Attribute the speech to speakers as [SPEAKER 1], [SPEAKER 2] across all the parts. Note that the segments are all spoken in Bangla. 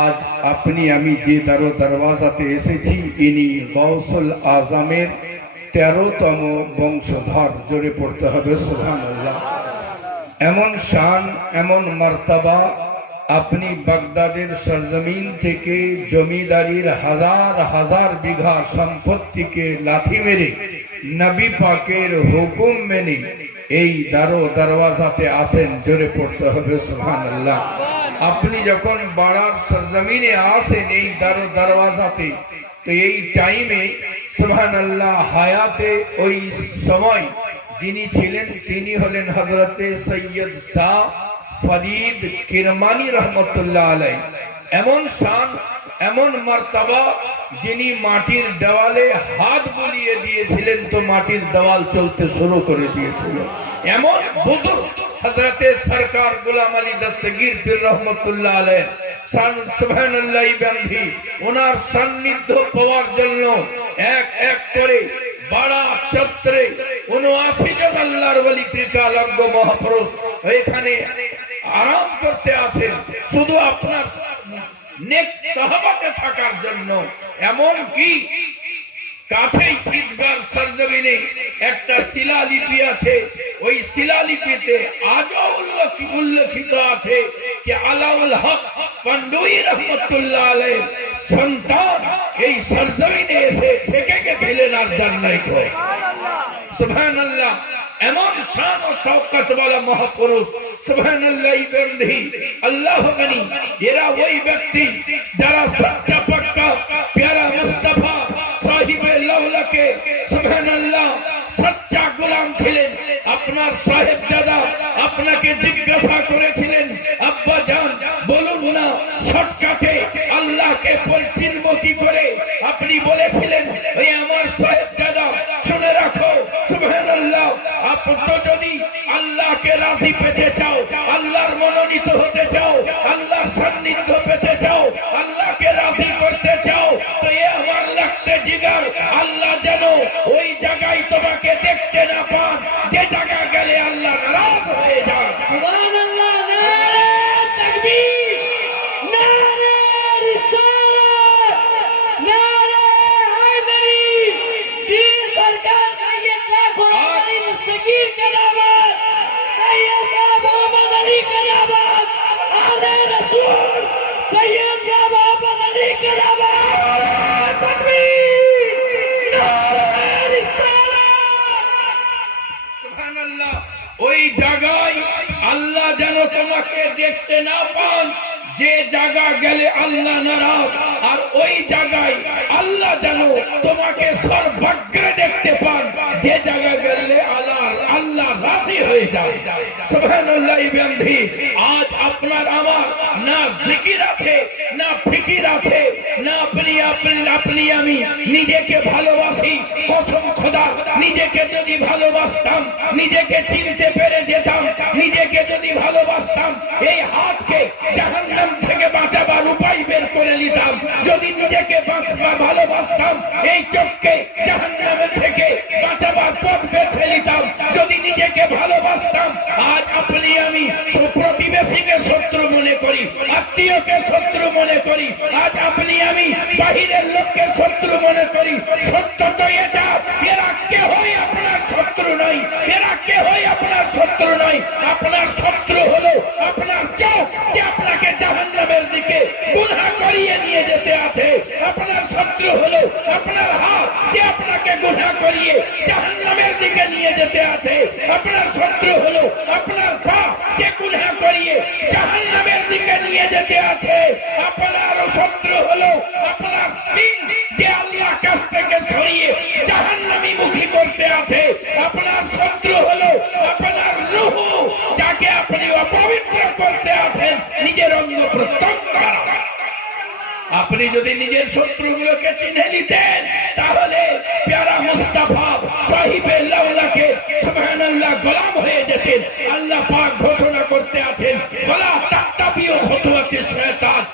[SPEAKER 1] আজ আপনি আমি যে দারো দরওয়াজাতে এসেছি, ইনি গৌসুল আজমের তেরোতম বংশধর। জোরে পড়তে হবে সুহান এমন শান, এমন মর্তবা, আপনি বাগদাদের সরজমিন থেকে জমিদারির হাজার হাজার বিঘা সম্পত্তিকে লাথি মেরে নবী পাকের হুকুম মেনে এই দারো দরওয়াজাতে আসেন। জোরে পড়তে হবে সুহান আল্লাহ আপনি যখন বাড়ার সরজমিনে আসেন এই দারো দরওয়াজাতে, তো এই টাইমে সুহান আল্লাহ হায়াতে ওই সময় যিনি ছিলেন তিনি হলেন হজরতে সৈয়দ শাহ ফরিদ কিরমানি রহমতুল্লাহ আলাই এমন শান এমন মর্তবা যিনি মাটির দেওয়ালে হাত বুলিয়ে দিয়েছিলেন তো মাটির দেওয়াল চলতে শুরু করে দিয়েছিল। এমন হজরতে সরকার গোলাম আলী দস্তগীর পীর রহমতুল্লাহ বান্ধি ওনার জন্য এক এক করে বাড়া উনআশি জন মহাপুরুষ এখানে আরাম করতে আছেন। শুধু আপনার নেক সহবাতে থাকার জন্য। এমন কি? কাছেই ঈদগার সরজমিনে একটা শিলালিপি আছে। ওই শিলালিপিতে আজও উল্লেখিত আছে যে আলাউল হক পান্ডুই রহমতুল্লাহ আলাই সন্তান এই সরজমিনে এসে থেকে গেছিলেন আর জান্নাই করে সুবহানাল্লাহ, এমন শান ও শওকত वाला মহাপুরুষ, সুবহানাল্লাহ বন্ধি আল্লাহ গনি, এরা ওই ব্যক্তি যারা সচ্চা পাক্কা, প্যারা মুস্তাফা সাহিব লাউলাকে সুবহানাল্লাহ সচ্চা গোলাম ছিলেন। আপনার সাহেব দাদা আপনাকে জিজ্ঞাসা করেছিলেন, আব্বা জান, বলুন না, শর্টকাটে আল্লাহকে চিনব কি করে? আপনি বলেছিলেন, ওই আমার সাহেব সুবহানাল্লাহ আপনি যদি আল্লাহকে রাজি পেতে চাও, আল্লাহর মনোনীত হতে চাও, আল্লাহর সান্নিধ্য পেতে চাও, আল্লাহকে রাজি করতে চাও, তো এ আমার লাগতে জিগার, আল্লাহ যেন ওই জায়গায় তোমাকে দেখতে ওই জায়গায় আল্লাহ যেন তোমাকে দেখতে না পান, যে জায়গা গেলে আল্লাহ নারাজ, আর ওই জায়গায় আল্লাহ যেন তোমাকে সর্বাগ্রে দেখতে পান, যে জায়গা গেলে আল্লাহ আল্লাহ রাজি হয়ে যায়। সুবহানাল্লাহ আজ আপনার আমার না জিকির আছে, না ফিকির আছে, না আপনি আপনি আপনি আমি নিজেকে ভালোবাসি, কসম খোদা, নিজেকে যদি ভালোবাসতাম, নিজেকে চিনতে পেরে যেতাম, নিজেকে যদি ভালোবাসতাম, এই হাতকে জাহান্নাম থেকে বাঁচাবার উপায় বের করে নিতাম। যদি নিজেকে বাঁচবা, ভালোবাসতাম, এই চোখকে জাহান্নামের থেকে বাঁচাবার পথ বেছে নিতাম। যদি নিজেকে ভালোবাসতাম, আজ আপনি আমি প্রতিবেশীকে শত্রু মনে করি, আত্মীয়কে শত্রু মনে করি, আজ আপনি আমি বাহিরের লোককে শত্রু মনে করি। সত্য তো এটা, এরা কেহই আপনার শত্রু নয়, এরা কেহই আপনার শত্রু নয়। আপনার শত্রু হলো আপনার চোখ যে আপনাকে জাহান্নামের দিকে গুনাহ করিয়ে নিয়ে যেতে আছে। আপনার শত্রু হলো আপনার হাত যে আপনাকে গুনাহ করিয়ে জাহান্নামের দিকে নিয়ে যেতে আছে। আপনার শত্রু হলো আপনার পা যে গুনাহ করিয়ে জাহান্নামের দিকে নিয়ে যেতে আছে আপনার শত্রু হলো আপনার দিন যে আল্লাহ কাছ থেকে সরিয়ে জাহান্নামী মুখী করতে আছে, আপনার শত্রু হলো আপনার রুহ, যাকে আপনি অপবিত্র করতে আছেন, নিজের অঙ্গ প্রত্যঙ্গ। আপনি যদি নিজের শত্রুগুলোকে চিনে নিতেন, তাহলে গোলাম হয়ে যেতেন। আল্লাহ পাক ঘোষণা করতে আছেন বলা শয়তান।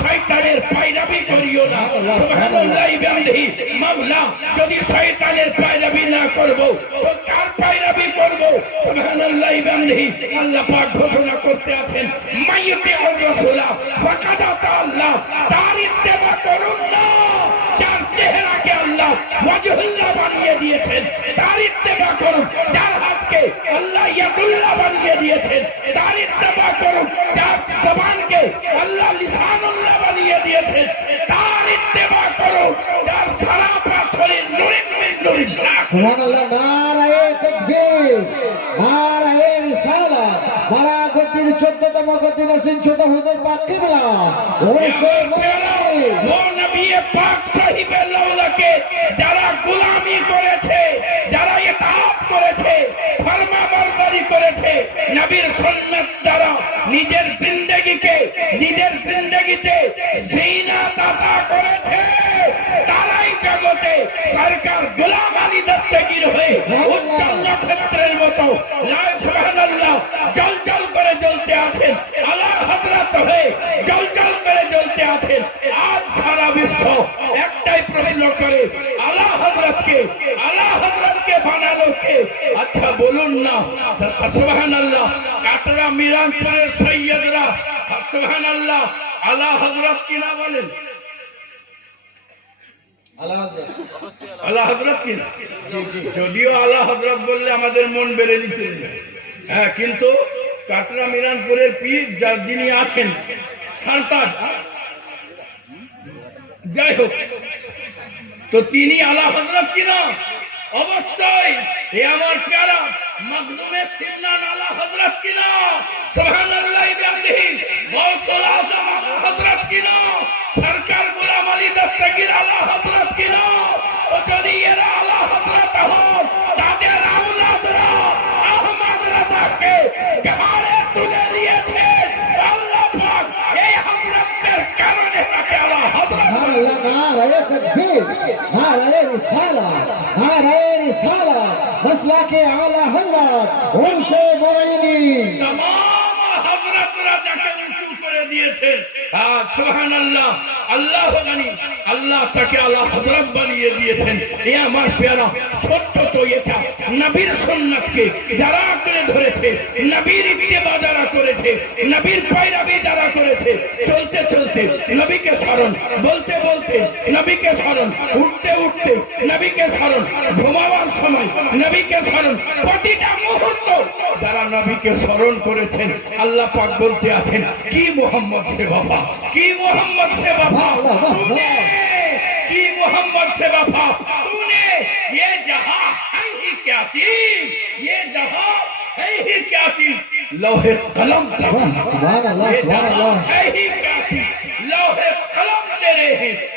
[SPEAKER 1] শয়তানের পায়রাবি করিও না। সুবহানাল্লাহি বিহামদিহি, মাওলা, যদি শয়তানের পায়রাবি না করব, তো কার পায়রাবি করব? সুবহানাল্লাহি বিহামদিহি, আল্লাহ পাক ঘোষণা করতে আছেন মাইয়িতে আর রাসূলা, ফাকাদ আল্লাহ। তার করুন না। যার চেহারাকে আল্লাহ ওয়াজহুল্লাহ বানিয়ে দিয়েছেন। তার ইত্তেবা করুন যার হাতকে আল্লাহ ইয়াদুল্লাহ বানিয়ে দিয়েছেন। তার ইত্তেবা করুন যার জবানকে আল্লাহ লিসানুল্লাহ বানিয়ে দিয়েছেন। তার ইত্তেবা করুন যার সারা পা শরীর নুরিন মিন নুরিল্লাহ
[SPEAKER 2] সুবহানাল্লাহ নারায়ে তাকবীর নারায়ে রিসালাত বারা গতির 14তম গতি নসিন ছোট হুজুর পাক কিবলা ওরসে মোবাইল
[SPEAKER 1] ও নবী পাক সাহিবে লাউলাকে যারা গোলামি করেছে, যারা ইতাআত করেছে ফরমাবরদারি করেছে, নবীর সুন্নাত দ্বারা নিজের জিন্দেগিকে, নিজের জিন্দেগিতে জিনাত আতা করেছে। জগতে সরকার গোলাম আলী দস্তগীর হয়ে উজ্জ্বল নক্ষত্রের মতো জল করে জ্বলতে আছেন। আল্লাহ হযরত হয়ে জল করে জ্বলতে আছেন। আজ সারা বিশ্ব একটাই প্রশ্ন করে, আল্লাহ হযরতকে আল্লাহ হযরতকে বানালো কে? আচ্ছা বলুন না। সুবহানাল্লাহ কাটরা মিরানপুরের সৈয়দরা, সুবহানাল্লাহ, আল্লাহ হযরত কি না বলেন?
[SPEAKER 2] আল্লাহ
[SPEAKER 1] আল্লাহ কি? যদিও আল্লাহ হজরত বললে আমাদের মন বেড়ে নিচ্ছে হ্যাঁ কিন্তু কাটরা মিরানপুরের পীর যার যিনি আছেন সান্তাজ যাই হোক তো তিনি আল্লাহ হজরত কিনা? অবশ্যই। এ আমার প্যারা মখদুমে সিমনান আল্লাহ হজরত কিনা? সুবহানাল্লাহ বিহামদিহি গৌসুল আজম আল্লাহ হজরত কিনা? সরকার دستگیر اللہ حضرت کی نو او جدی یہ اللہ حضرت ہو دادے رامنا درا احمد رضا کے گھارے
[SPEAKER 2] تجھے لیے تھے اللہ پاک یہ حضرت پر کرنے تک اللہ حضرت
[SPEAKER 1] ہر لگا رہے تکبیر ہر رہے رسالہ ہر رہے رسالہ مسلح کے عالی حضرت ورش مرینی تمام حضرت رضا کے لیے چوکرے دیئے تھے۔ যারা নবীর যারা করেছে, চলতে চলতে নবীকে স্মরণ, বলতে বলতে নবীকে স্মরণ, উঠতে উঠতে নবীকে স্মরণ, ঘুমাবার সময় নবীকে স্মরণ, প্রতিটা মুহূর্ত যারা নবীকে স্মরণ করেছেন আল্লাহ পাক বলতে আছেন কি মোহাম্মদ সে বাবা কি মোহাম্মদ সে বাবা तूने की मोहम्मद से वफा तूने ये जहां है ही क्या चीज ये जहां है ही क्या चीज लोहे कलम
[SPEAKER 2] সুবহানাল্লাহ
[SPEAKER 1] ये जहां
[SPEAKER 2] সুবহানাল্লাহ
[SPEAKER 1] है ही क्या चीज लोहे कलम तेरे हैं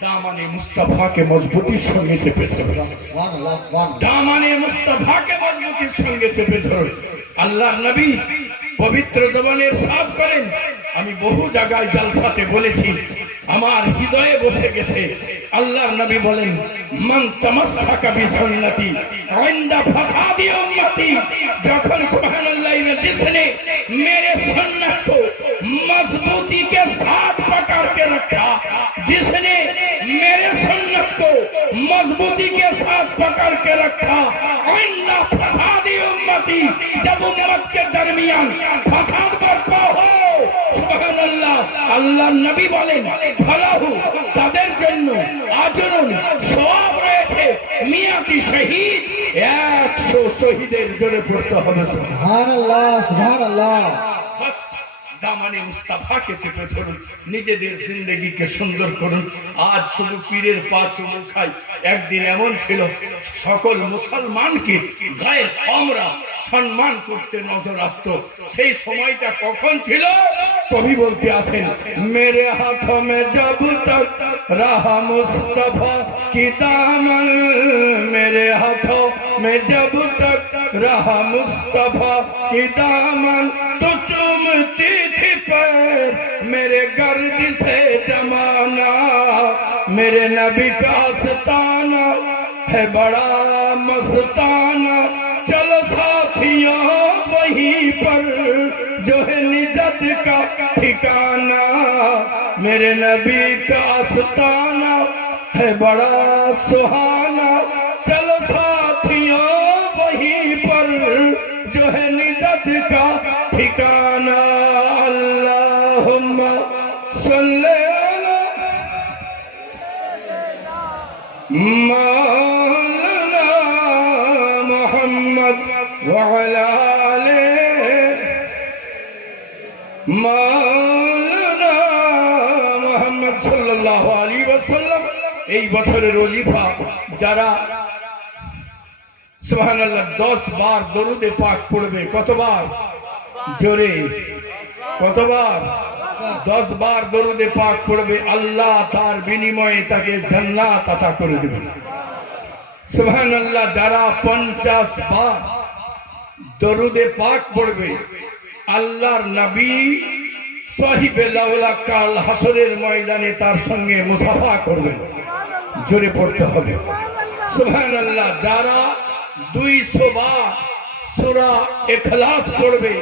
[SPEAKER 1] दामन मुस्तफा के मजबूती সঙ্গে চেপে ধরুন
[SPEAKER 2] সুবহানাল্লাহ সুবহানাল্লাহ
[SPEAKER 1] দামানে মুস্তফা কে মজবুতির সঙ্গে চেপে ধরুন আল্লাহর নবী পবিত্র জবানের সাথ করেন আমি বহু জায়গায় জালসাতে বলেছি আমার হৃদয়ে বসে গেছে আল্লাহর নবী বলেন মান তামাসসাকা বি সুন্নতি ইনদা ফাসাদি উম্মতি যখন সুবহানাল্লাহ ने जिसने मेरे सुन्नत को मजबूती के साथ पकड़ के रखा जिसने मेरे सुन्नत को मजबूती के साथ पकड़ के रखा आइंदा फसादी उम्मती जब उम्मत के दरमियान फसाद बरपा हो সুবহান আল্লাহ আল্লাহ নবী বলেন ফালাহু তাদের জন্য আচরণ সওয়াব রয়েছে মিয়াতি শহীদ একশো শহীদের জোরে পড়তে হবে
[SPEAKER 2] সুবহানাল্লাহ সুবহানাল্লাহ
[SPEAKER 1] বাস দামানে মুস্তাফাকে চেপে ধরুন, নিজেদের জিন্দগিকে সুন্দর করুন। আজ শুধু পীরের পা চুমু খাই, একদিন এমন ছিল, সকল মুসলমানকে গায়ের কমরা সম্মান করতে নজর আসতো সেই সময়টা কখন ছিল কবি বলতে আছেন মেরে হাত মে জব তক রাহা মুস্তফা কি দামন মেরে হাথों में जब तक रहा मुस्तफा की दामन तो चूमती थी पैर मेरे गर्द से जमाना मेरे नबी का आस्ताना है बड़ा मस्ताना चलो یہاں وہیں پر جو ہے نجت کا ٹھکانہ، میرے نبی کا آستانہ ہے، بڑا سہانا محمد وعلى آله মাওলানা মোহাম্মদ সাল্লাল্লাহু আলাইহি ওয়াসাল্লাম। এই বছরের ওলিফা যারা সুবহানাল্লাহ 10 বার দরুদে পাক পড়বে, কতবার? জোরে। কতবার? 10 বার দরুদে পাক পড়বে, আল্লাহ তার বিনিময়ে তাকে জান্নাত عطا করে দেবেন। সুবহানাল্লাহ, যারা পঞ্চাশ বার দরুদে পাক পড়বে, আল্লাহর নবী সাহিবে লাউলা কাল হাসরের ময়দানে তার সঙ্গে মুসাফা করবেন। জোরে পড়তে হবে। সুবহানাল্লাহ, যারা দুইশো বার সূরা এখলাস পড়বে,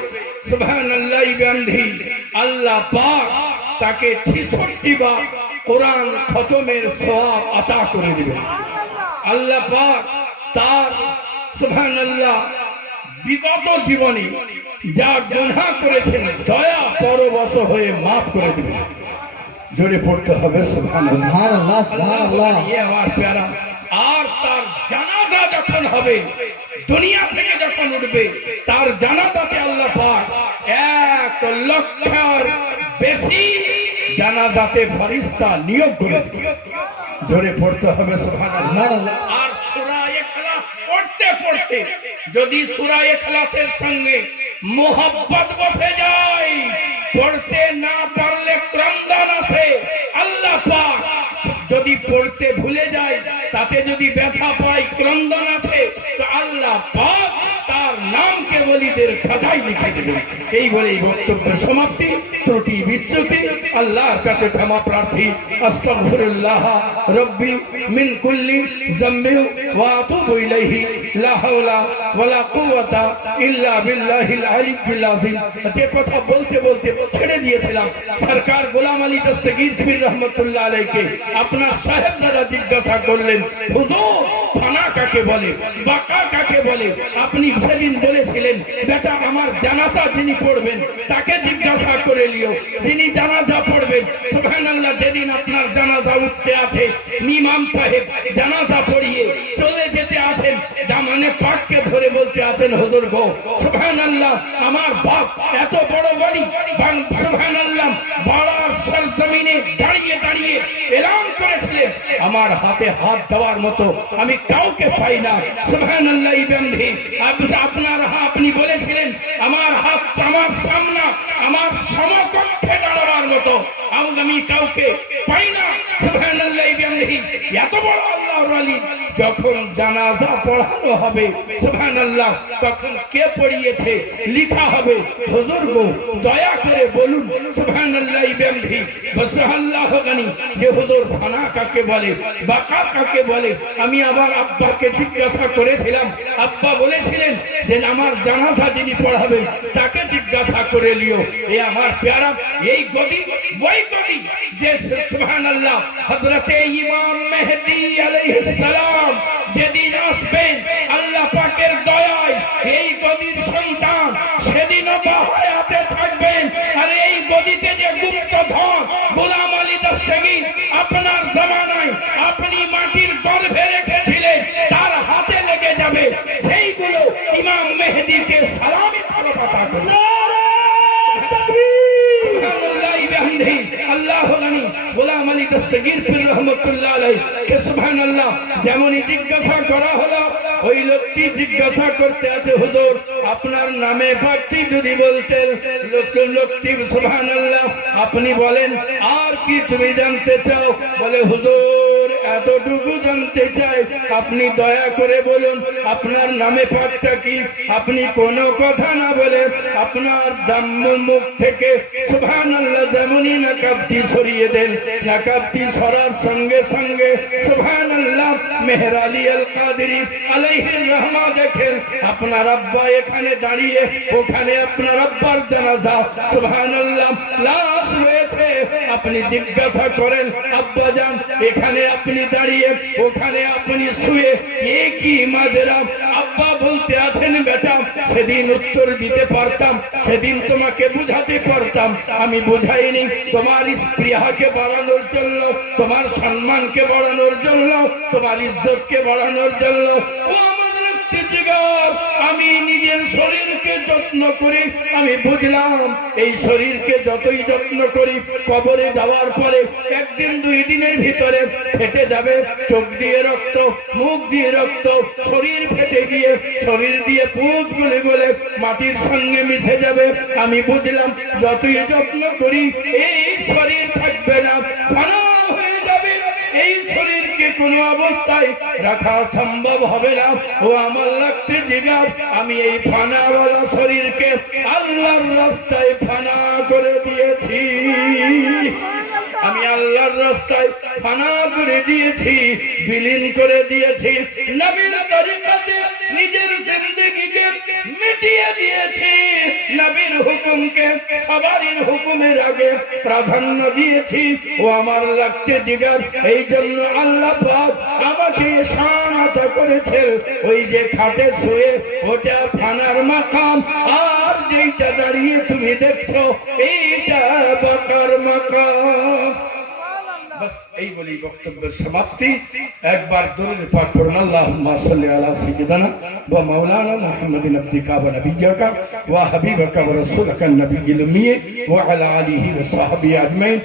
[SPEAKER 1] সুবহানাল্লাহ গান্ধী আল্লাহ পাক তাকে 66 বার কোরআন খতমের সওয়াব আতা করে দিবেন। আল্লাহ পাক তার সুবহানাল্লাহ বিগত জীবনে যা গুনাহ করেছেন দয়া পরবশ হয়ে মাফ করে দিবেন। জোরে পড়তে হবে ইয়ে আমার প্যারা। আর তার জানাজা যখন হবে দুনিয়া থেকে যখন উঠবে তার জানাজাতে আল্লাহ পাক এক লক্ষের বেশি জানাজাতে ফরিস্তা নিয়োগ করে। জোরে পড়তে হবে যদি সূরা ইখলাসের সঙ্গে মোহাব্বত বসে যায়, পড়তে না পারলে ক্রন্দন আসে আল্লাহ যদি পড়তে ভুলে যায়, তাতে যদি ব্যথা পায়, ক্রন্দন আসে তো আল্লাহ পাক নামকে বলিদের খাতায় লিখে দেবেন এই বলে এই বক্তব্যের সমাপ্তি। ত্রুটি বিচ্যুতি। আল্লাহর কাছে ক্ষমা প্রার্থী। আস্তাগফিরুল্লাহ রব্বি মিন কুল্লি যামবি ওয়া আতুবু ইলাইহি। লা হাওলা ওয়ালা কুওয়াতা ইল্লা বিল্লাহিল আলিয়্যিল আযীম। যে কথা বলতে বলতে ছেড়ে দিয়েছিলাম। সরকার গোলাম আলী দস্তগীর পীর রহমতুল্লাহ আলাইকে আপনার সাহেব দ্বারা জিজ্ঞাসা করলেন, হুজুর, ফানা কাকে বলে? বাঁকা কাকে বলে? আপনি সেদিন বলেছিলেন, বেটা, আমার জানাজা যিনি পড়বেন, তাকে জিজ্ঞাসা করে লিও যিনি জানাজা পড়বেন, সুবহানাল্লাহ, যেদিন আপনার জানাজা উঠতে আছে, ইমাম সাহেব জানাজা পড়িয়ে চলে যেতে আছেন। দামানে পাককে ধরে বলতে আছেন, হুজুর গো, সুবহানাল্লাহ, আমার বাপ এত বড় বাড়ি সুবহানাল্লাহ বাড়ার সরজমিনে দাঁড়িয়ে দাঁড়িয়ে এলান করেছিলেন আমার হাতে হাত দেওয়ার মতো আমি কাউকে পাই না। আপনার আপনি বলেছিলেন, আমার হাত আমার সামনা, আমার সমকক্ষে দাঁড়াবার মতো। আমি- কাউকে পাই না। এত বড় যখন জানাজা পড়ানো হবে তখন কে পড়িয়েছে লিখা হবে? দয়া করে বলুন বসহাল্লাহ গানি, যে ফানা কাকে বলে কাকে বলে? আমি আবার আব্বাকে জিজ্ঞাসা করেছিলাম, আব্বা বলেছিলেন যে আমার জানাজা যিনি পড়াবেন তাকে জিজ্ঞাসা করে লিও। এ আমার প্যারা, এই গদি, ওই গদি যে, সুবহানাল্লাহ, হযরতে ইমাম মেহেদী আলাইহিস সালাম যেদিন আসবেন আল্লাহ পাকের দয়ায় এই গদির দস্তগীর পীর রহমতুল্লাহ আলাই কে সুবহানাল্লাহ, যেমনই জিজ্ঞাসা করা হলো, ওই লোকটি জিজ্ঞাসা করতে আছে, হুজুর, আপনার নামে পাঠটি যদি বলতেন? লোক লোকটি সুবহান আপনি বলেন, আর কি তুমি জানতে চাও? বলে, হুজুর এতটুকু জানতে চাই, আপনি দয়া করে বলুন, আপনার নামে পাঠটা কি? আপনি কোনো কথা না বলে আপনার দাম্য মুখ থেকে সুবহান আল্লাহ যেমনই নাকাবটি সরিয়ে দেন, নাকাবটি সরার সঙ্গে সঙ্গে সুবহান আল্লাহ মেহর আলী আল কাদেরি আলাইহির রহমা দেখেন, আপনার আব্বা এখানে দাঁড়িয়ে, ওখানে আপনার আব্বার জানাজা সুবহান আল্লাহ লাশ রয়েছে। আপনি জিজ্ঞাসা করেন, আব্বা যান, এখানে আপনি দাঁড়িয়ে ওখানে আপনি শুয়ে এ কি মাজরা আব্বা বলতে আছেন, বেটা, সেদিন উত্তর দিতে পারতাম, সেদিন তোমাকে বুঝাতে পারতাম। আমি বুঝাইনি, তোমার স্প্রিয়াকে বাড়ানোর জন্য, তোমার সম্মানকে বাড়ানোর জন্য, তোমার ইজ্জতকে বাড়ানোর জন্য। ও আমি নিজের শরীরকে যত্ন করি। আমি বুঝলাম, এই শরীরকে যতই যত্ন করি, কবরে যাওয়ার পরে একদিন দুই দিনের ভিতরে ফেটে যাবে। চোখ দিয়ে রক্ত, মুখ দিয়ে রক্ত, শরীর ফেটে গিয়ে, শরীর দিয়ে পুঁজ গুলে গুলে মাটির সঙ্গে মিশে যাবে। আমি বুঝলাম, যতই যত্ন করি, এই শরীর থাকবে না। এই শরীরকে কোনো অবস্থায় রাখা সম্ভব হবে না। ও আমার লাগতে জিগার, আমি এই ফানাওয়ালা শরীরকে আল্লাহর রাস্তায় ফানা করে দিয়েছি। আমি আল্লাহর রাস্তায় ফানা করে দিয়েছি, বিলীন করে দিয়েছি। নবীর তরিকাতে নিজের জিন্দগিকে মিটিয়ে দিয়েছি। নবীর হুকুমকে সবারই হুকুমের আগে প্রাধান্য দিয়েছি। ও আমার লাগতে জিগার। এই জন্য আল্লাহ আমাকে সহায়তা করেছে ওই যে খাটে শুয়ে ওটা ফানার মাকাম। আর যেইটা দাঁড়িয়ে তুমি দেখছ, এইটা বাকার মাকাম। বাস এই বলি বক্তব্যের সমাপ্তি একবার দরুদ পাক করুন আল্লাহুম্মা সাল্লি আলা সাইয়্যিদিনা ওয়া মাওলানা মুহাম্মাদিন আবদিকা ওয়া নাবিয়্যিকা ওয়া হাবিবাকা ওয়া রাসূলুকা النبي الأمي وعلى آله وصحبه أجمعين